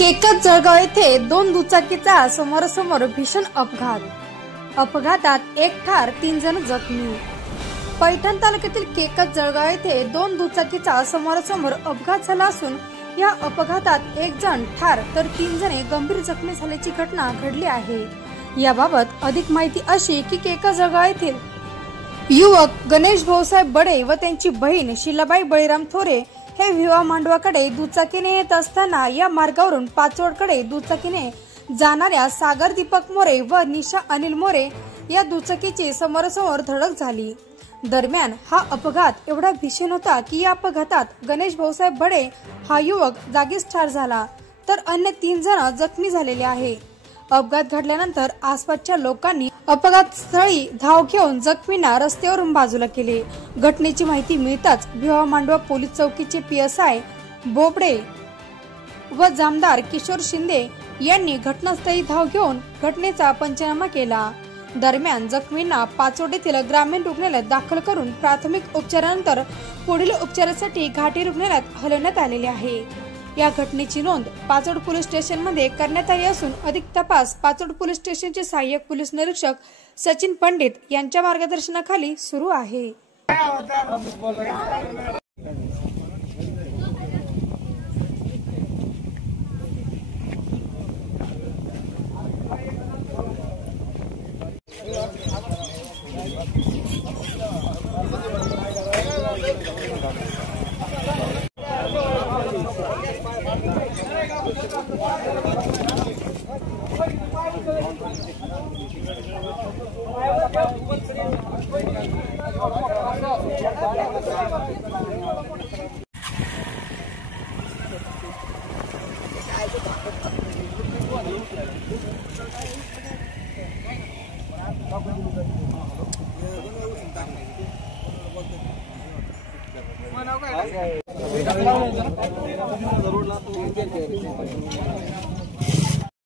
केकत जळगाव येथे दोन दुचाकीचा समोरासमोर भीषण अपघात. अपघातात एक ठार 3 जण जखमी. पैठण तालुक्यातील केकत जळगाव येथे दोन दुचाकीचा समोरासमोर अपघात झाला असून या अपघातात एक जण ठार तर 3 जणे गंभीर जखमी झाल्याची घटना घडली आहे. याबाबत अधिक माहिती अशी की केकत जळगाव येथील युवक गणेश भाऊसाहेब बडे व त्यांची बहीण शिलाबाई बळीराम थोरे हे विवाह मांडवाकडे दुचाकीने येत असताना या मार्गावरून पाचोडकडे दुचाकीने जाणाऱ्या सागर दीपक मोरे व निशा अनिल मोरे या दुचाकीची समोरासमोर धडक झाली. दरम्यान हा अपघात एवढा भीषण होता की या अपघातात गणेश भाऊसाहेब बडे हा युवक जागीच ठार झाला तर अन्य 3 जण जखमी झालेले आहे. अपघात घडल्यानंतर आसपासच्या लोकांनी अपघात स्थळी धाव घेऊन जखमींना रस्त्यावरून बाजूला केले. घटनेची माहिती मिळताच विवाह मांडवा पोलीस चौकीचे PSI बोबडे व जामदार किशोर शिंदे यांनी घटनास्थळी धाव घेऊन घटनेचा पंचनामा केला. दरम्यान जखमींना पाचोड येथील ग्रामीण रुग्णालयात दाखल करून प्राथमिक उपचारानंतर पुढील उपचारासाठी घाटी रुग्णालयात हलवण्यात आलेले आहे. या घटनेची नोंद पाचोड पोलीस स्टेशन मध्ये करण्यात आली असून अधिक तपास पाचोड पोलीस स्टेशनचे सहाय्यक पोलीस निरीक्षक सचिन पंडित यांच्या मार्गदर्शनाखाली सुरू आहे.